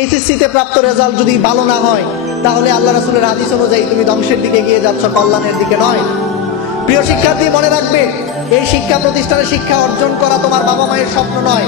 এইচএসসিতে প্রাপ্ত রেজাল্ট যদি ভালো না হয় তাহলে আল্লাহ রাসূলের হাদিস অনুযায়ী তুমি ধ্বংসের দিকে এগিয়ে যাচ্ছ, কল্যাণের দিকে নয়। প্রিয় শিক্ষার্থী, মনে রাখবে এই শিক্ষা প্রতিষ্ঠানে শিক্ষা অর্জন করা তোমার বাবা মায়ের স্বপ্ন নয়।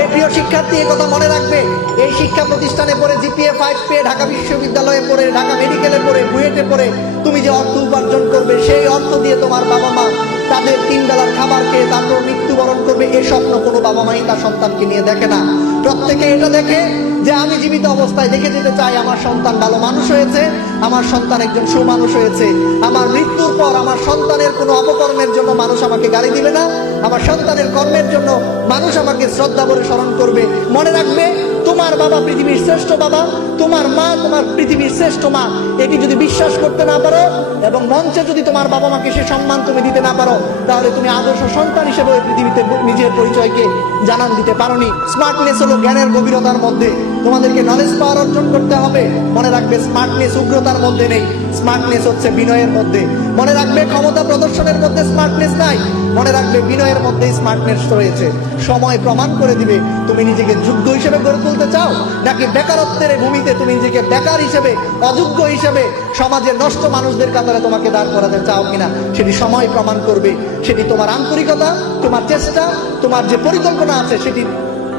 এই প্রিয় শিক্ষার্থী, এই কথা মনে রাখবে, এই শিক্ষা প্রতিষ্ঠানে পড়ে জিপিএ 5 পেয়ে ঢাকা বিশ্ববিদ্যালয়ে পড়ে, ঢাকা মেডিকেলে পড়ে, বুয়েটে পড়ে তুমি যে অর্থ উপার্জন করবে, সেই অর্থ দিয়ে তোমার বাবা মা তাদের 3 বেলার খাবার খেয়ে তারপর মৃত্যুবরণ করবে, এই স্বপ্ন কোনো বাবা মাই তার সন্তানকে নিয়ে দেখে না। প্রত্যেকে এটা দেখে যে আমি জীবিত অবস্থায় দেখে যেতে চাই আমার সন্তান ভালো মানুষ হয়েছে, আমার সন্তান একজন সুমানুষ হয়েছে, আমার মৃত্যুর পর আমার সন্তানের কোনো অপকর্মের জন্য মানুষ আমাকে গালি দিবে না, আমার সন্তানের কর্মের জন্য মানুষ আমাকে শ্রদ্ধা করে স্মরণ করবে। মনে রাখবে, তোমার বাবা পৃথিবীর শ্রেষ্ঠ বাবা, তোমার মা তোমার পৃথিবীর শ্রেষ্ঠ মা। এটি যদি বিশ্বাস করতে না পারো এবং মঞ্চে যদি তোমার বাবা মাকে সে সম্মান তুমি দিতে না পারো, তাহলে তুমি আদর্শ সন্তান হিসেবে ওই পৃথিবীতে নিজের পরিচয়কে জানান দিতে পারোনি। স্মার্টনেস হলো জ্ঞানের গভীরতার মধ্যে, তোমাদেরকে নলেজ পাওয়ার অর্জন করতে হবে। মনে রাখবে, স্মার্টনেস উগ্রতার মধ্যে নেই, স্মার্টনেস হচ্ছে বিনয়ের মধ্যে। মনে রাখবে, ক্ষমতা প্রদর্শনের মধ্যে স্মার্টনেস নাই, মনে রাখবে বিনয়ের মধ্যে স্মার্টনেস রয়েছে। সময় প্রমাণ করে দিবে তুমি নিজেকে যোগ্য হিসেবে গড়ে তুলতে চাও, নাকি বেকারত্বের ভূমিতে তুমি নিজেকে বেকার হিসেবে, অযোগ্য হিসেবে সমাজের নষ্ট মানুষদের কাতারে তোমাকে দাঁড় করাতে চাও কিনা, সেটি সময় প্রমাণ করবে। সেটি তোমার আন্তরিকতা, তোমার চেষ্টা, তোমার যে পরিকল্পনা আছে সেটি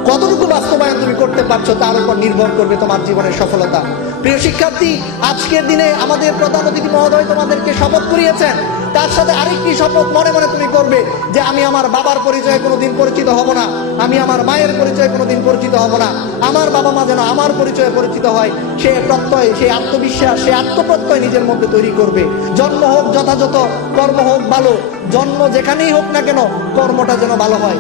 কতটুকু বাস্তবায়ন তুমি করতে পারছো তার উপর নির্ভর করবে তোমার জীবনের সফলতা। প্রিয় শিক্ষার্থী, আজকের দিনে আমাদের প্রধান অতিথি মহোদয় তোমাদেরকে শপথ করিয়েছেন, তার সাথে আরেকটি শপথ মনে মনে তুমি করবে যে আমি আমার বাবার পরিচয়ে কোনোদিন পরিচিত হব না, আমি আমার মায়ের পরিচয়ে কোনোদিন পরিচিত হব না, আমার বাবা মা যেন আমার পরিচয়ে পরিচিত হয়। সে প্রত্যয়, সে আত্মবিশ্বাস, সে আত্মপ্রত্যয় নিজের মধ্যে তৈরি করবে। জন্ম হোক যথাযথ, কর্ম হোক ভালো, জন্ম যেখানেই হোক না কেন কর্মটা যেন ভালো হয়।